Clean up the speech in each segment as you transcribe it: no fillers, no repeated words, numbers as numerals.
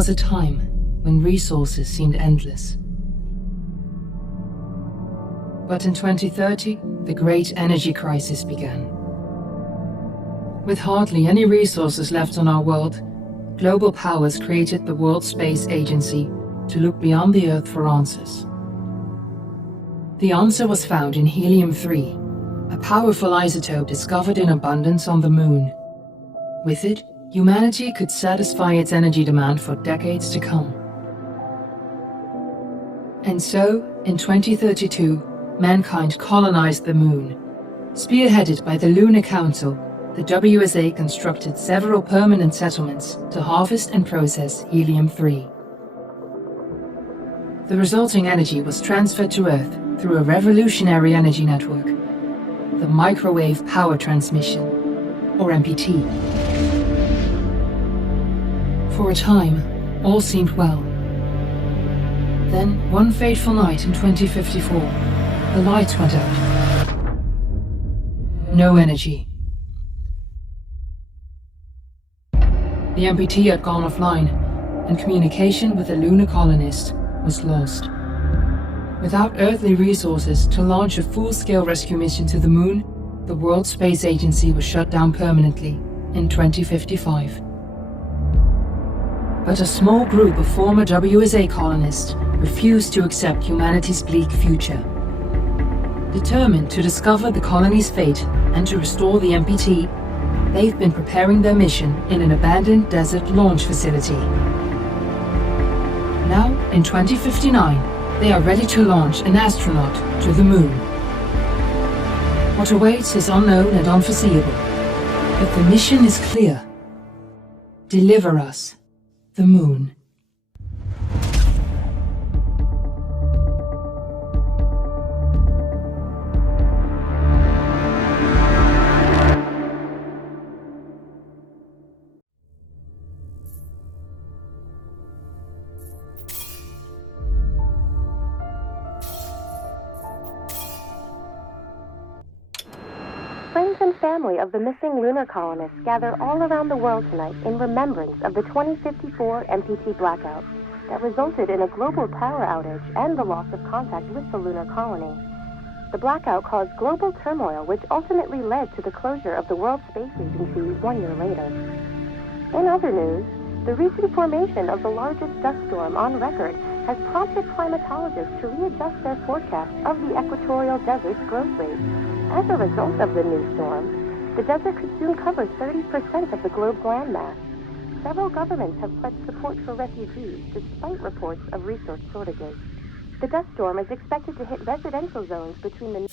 was a time when resources seemed endless. But in 2030, the great energy crisis began. With hardly any resources left on our world, global powers created the World Space Agency to look beyond the Earth for answers. The answer was found in helium-3, a powerful isotope discovered in abundance on the Moon. With it, humanity could satisfy its energy demand for decades to come. And so, in 2032, mankind colonized the Moon. Spearheaded by the Lunar Council, the WSA constructed several permanent settlements to harvest and process helium-3. The resulting energy was transferred to Earth through a revolutionary energy network, the Microwave Power Transmission, or MPT. For a time, all seemed well. Then, one fateful night in 2054, the lights went out. No energy. The MPT had gone offline, and communication with the lunar colonist was lost. Without earthly resources to launch a full-scale rescue mission to the Moon, the World Space Agency was shut down permanently in 2055. But a small group of former WSA colonists refused to accept humanity's bleak future. Determined to discover the colony's fate and to restore the MPT, they've been preparing their mission in an abandoned desert launch facility. Now, in 2059, they are ready to launch an astronaut to the Moon. What awaits is unknown and unforeseeable, but the mission is clear. Deliver us the Moon. Friends and family of the missing lunar colonists gather all around the world tonight in remembrance of the 2054 MPT blackout that resulted in a global power outage and the loss of contact with the lunar colony. The blackout caused global turmoil, which ultimately led to the closure of the World Space Agency 1 year later. In other news, the recent formation of the largest dust storm on record has prompted climatologists to readjust their forecast of the equatorial desert's growth rate. As a result of the new storm, the desert could soon cover 30% of the globe's landmass. Several governments have pledged support for refugees despite reports of resource shortages. The dust storm is expected to hit residential zones between the northern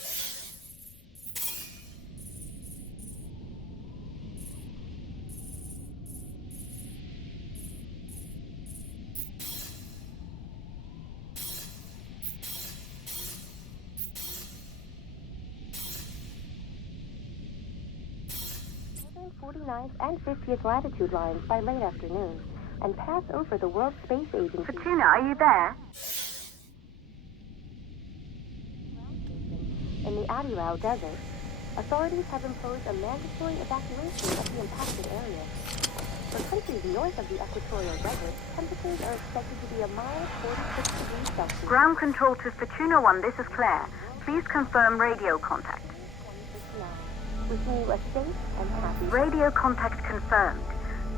49th and 50th latitude lines by late afternoon and pass over the World Space Agency. Fortuna, are you there? In the Adirau Desert, authorities have imposed a mandatory evacuation of the impacted area. For countries north of the equatorial desert, temperatures are expected to be a mild 46 degrees Celsius. Ground control to Fortuna 1, this is Claire. Please confirm radio contact. Wishing you a safe and happy. Radio contact confirmed.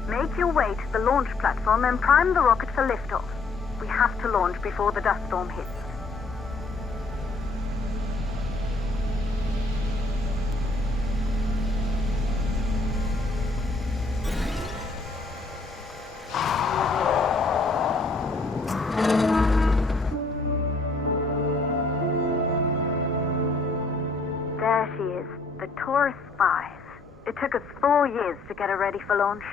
Make your way to the launch platform and prime the rocket for liftoff. We have to launch before the dust storm hits. There she is, the Taurus 5. It took us 4 years to get her ready for launch.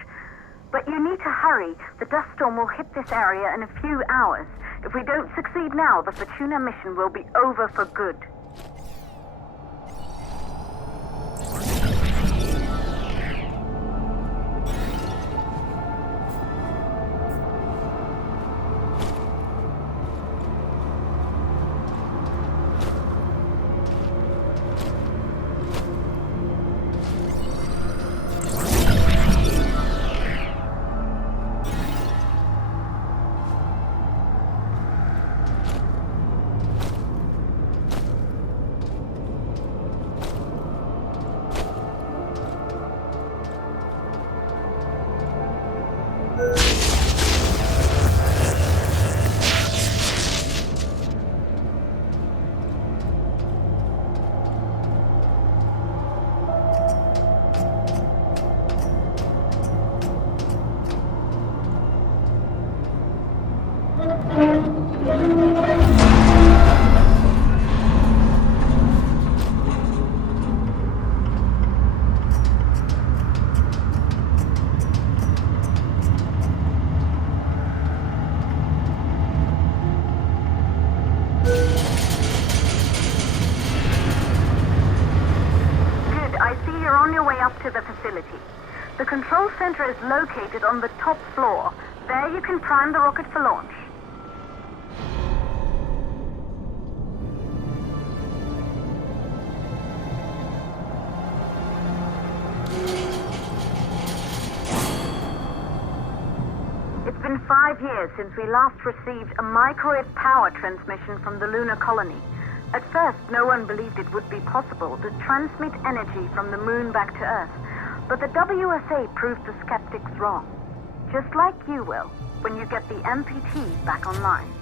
But you need to hurry. The dust storm will hit this area in a few hours. If we don't succeed now, the Fortuna mission will be over for good. To the facility. The control center is located on the top floor. There you can prime the rocket for launch. It's been 5 years since we last received a microwave power transmission from the lunar colony. At first, no one believed it would be possible to transmit energy from the moon back to Earth, but the WSA proved the skeptics wrong. Just like you will, when you get the MPT back online.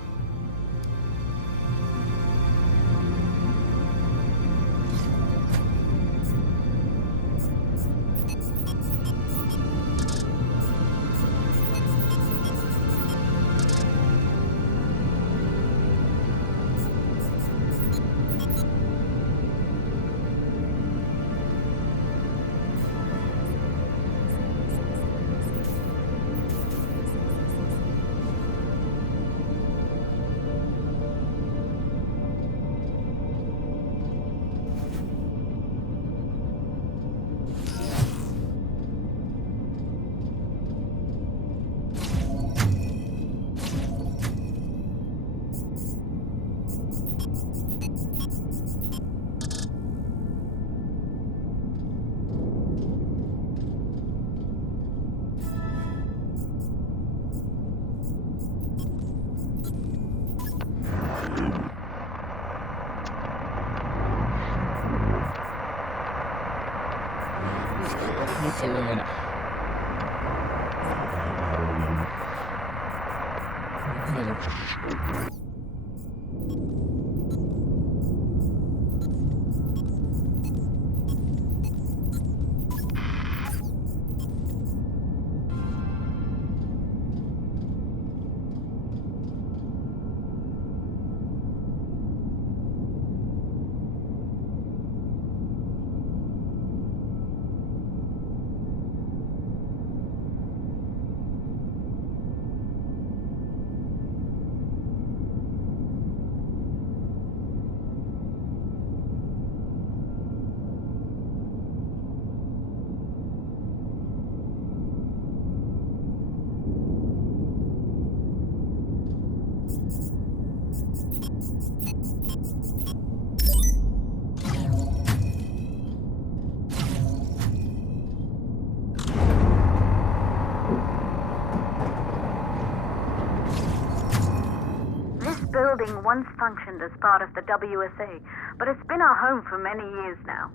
Building once functioned as part of the WSA, but it's been our home for many years now.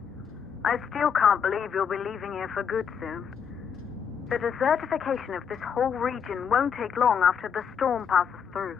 I still can't believe you'll be leaving here for good soon. The desertification of this whole region won't take long after the storm passes through.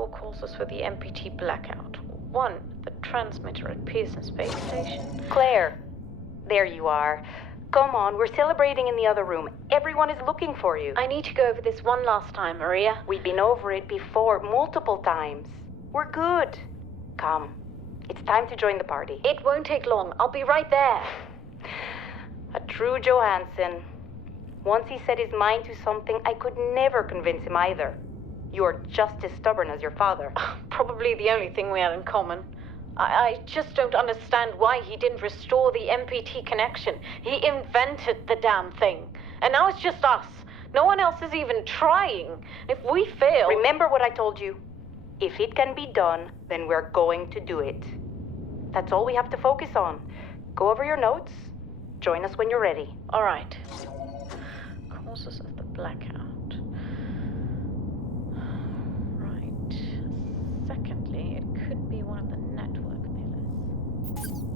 possible causes for the MPT blackout. 1, the transmitter at Pearson Space Station. Claire, there you are. Come on, we're celebrating in the other room. Everyone is looking for you. I need to go over this one last time, Maria. We've been over it before, multiple times. We're good. Come. It's time to join the party. It won't take long. I'll be right there. A true Johansson. Once he set his mind to something, I could never convince him either. You're just as stubborn as your father. Probably the only thing we had in common. I just don't understand why he didn't restore the MPT connection. He invented the damn thing. And now it's just us. No one else is even trying. If we fail... Remember what I told you. If it can be done, then we're going to do it. That's all we have to focus on. Go over your notes. Join us when you're ready. All right. Causes of the blackout. Right. Secondly, it could be one of the network pillars.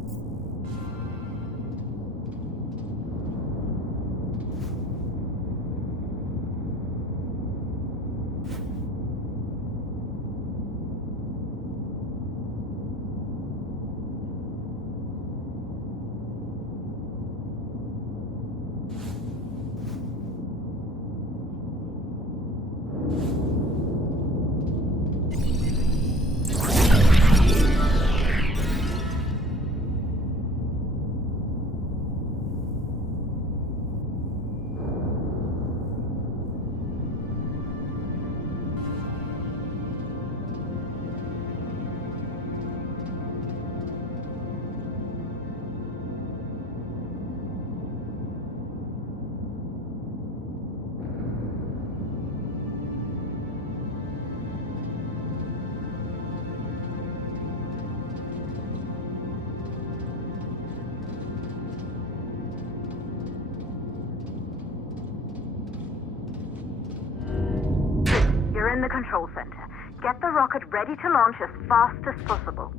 You're in the control center. Get the rocket ready to launch as fast as possible.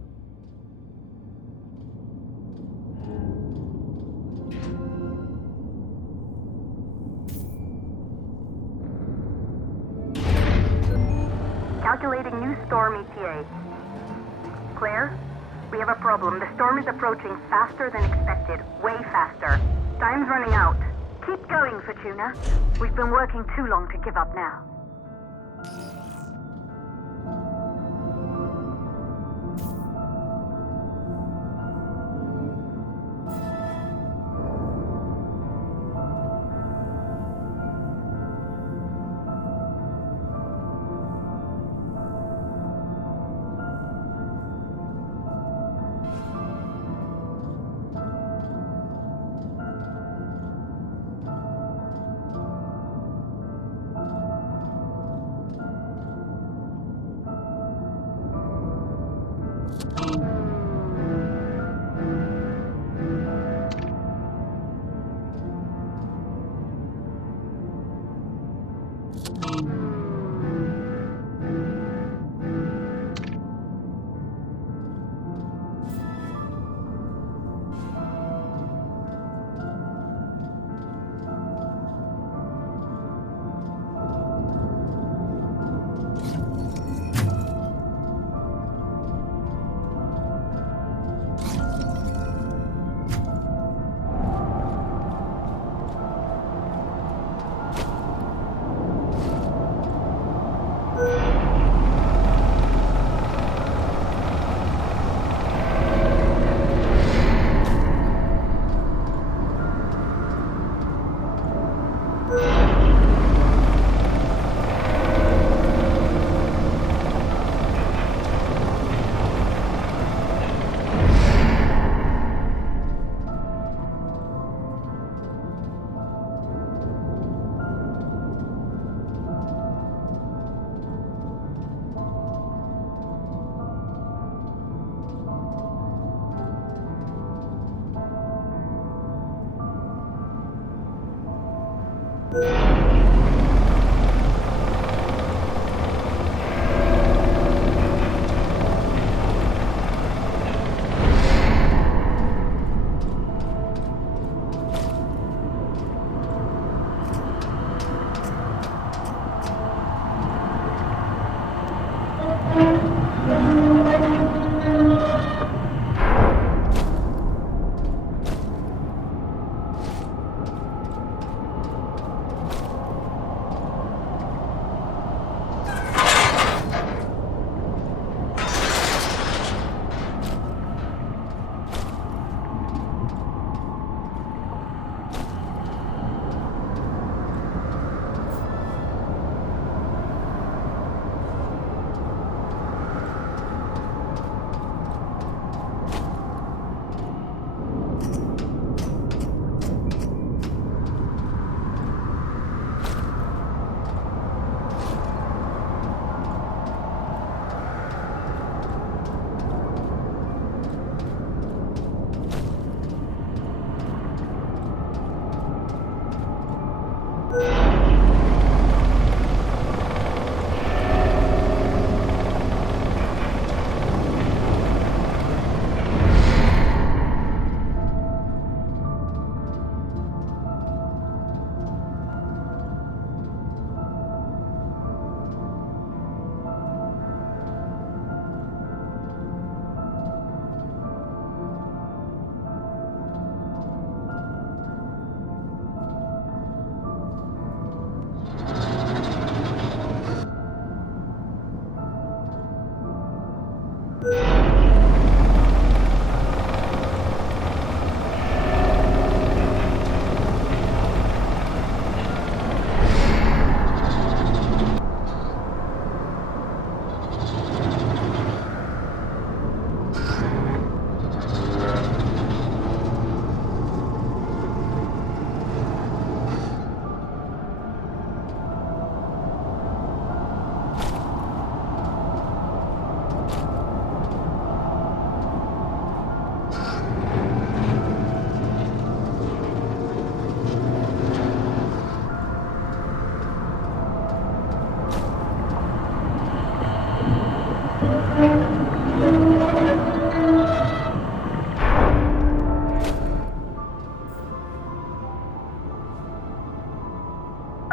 Calculating new storm ETA. Claire, we have a problem. The storm is approaching faster than expected. Way faster. Time's running out. Keep going, Fortuna. We've been working too long to give up now.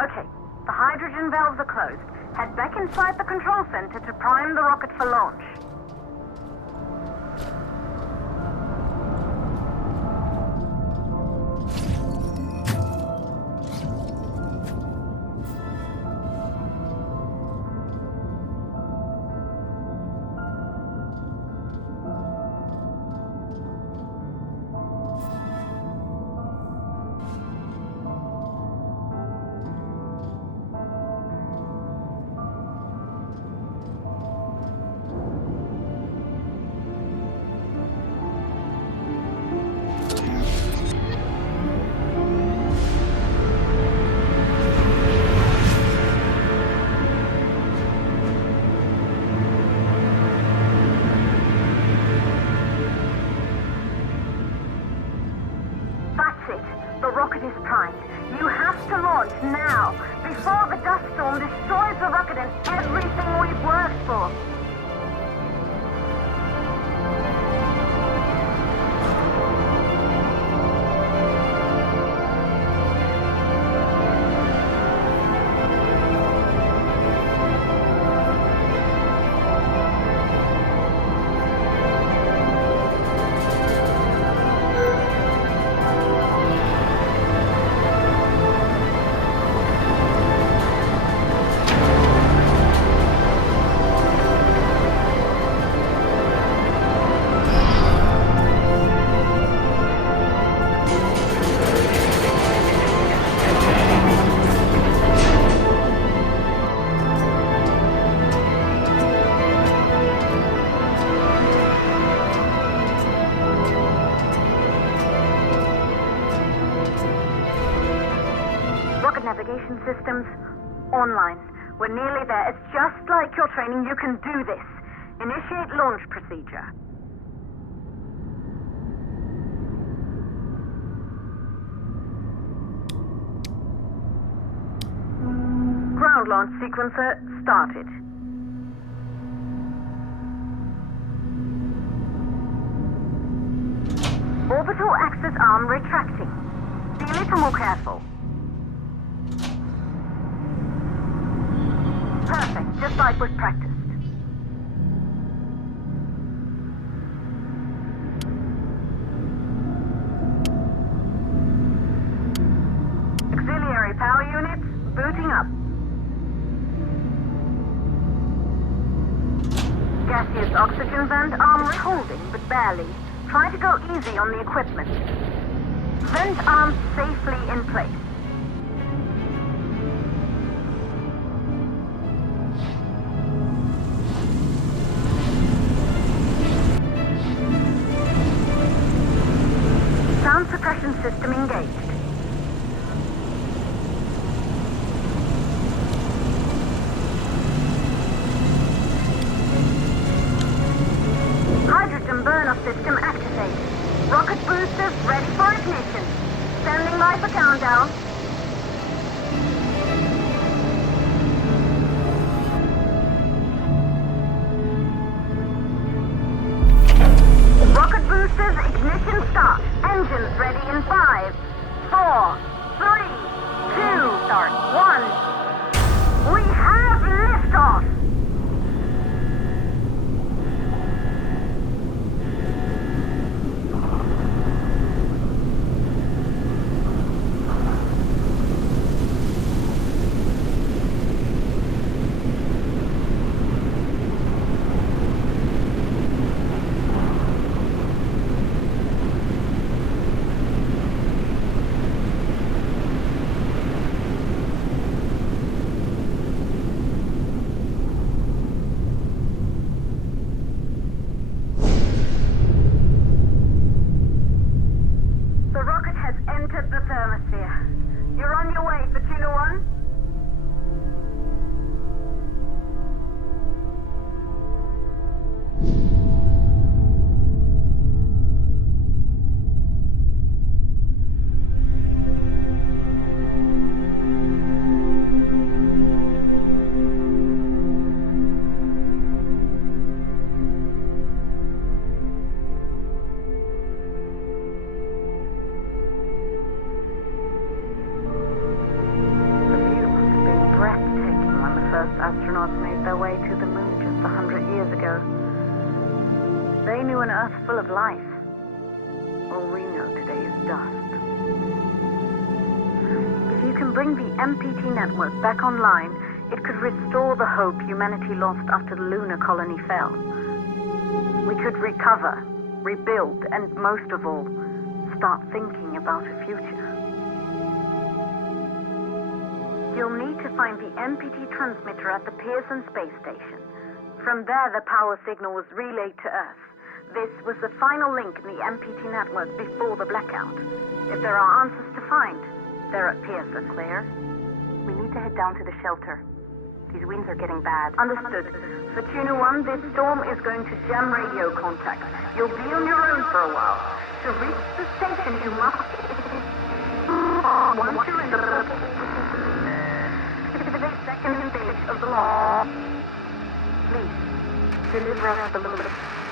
Okay, the hydrogen valves are closed. Head back inside the control center to prime the rocket for launch. The rocket is primed. You have to launch now, before the dust storm destroys the rocket and everything we've worked for. Navigation systems online. We're nearly there. It's just like your training. You can do this. Initiate launch procedure. Ground launch sequencer started. Orbital axis arm retracting. Be a little more careful. Perfect, just like was practiced. Auxiliary power units booting up. Gaseous oxygen vent arm holding, but barely. Try to go easy on the equipment. Vent arm safely in place. Sound suppression system engaged. Hydrogen burn-off system activated. Rocket boosters ready for ignition. Standing by for countdown. Rocket boosters ignition start. Engines ready in 5, 4, 3, 2, start 1. We have liftoff! first astronauts made their way to the moon just 100 years ago. They knew an Earth full of life. All we know today is dust. If you can bring the MPT network back online, it could restore the hope humanity lost after the lunar colony fell. We could recover, rebuild, and most of all, start thinking about a future. You'll need to find the MPT transmitter at the Pearson space station. From there, the power signal was relayed to Earth. This was the final link in the MPT network before the blackout. If there are answers to find, they're at Pearson. Claire, we need to head down to the shelter. These winds are getting bad. Understood. For Tuna 1, this storm is going to jam radio contact. You'll be on your own for a while. To reach the station, you must... Once you're in the second stage of the launch, please, deliver us the loop.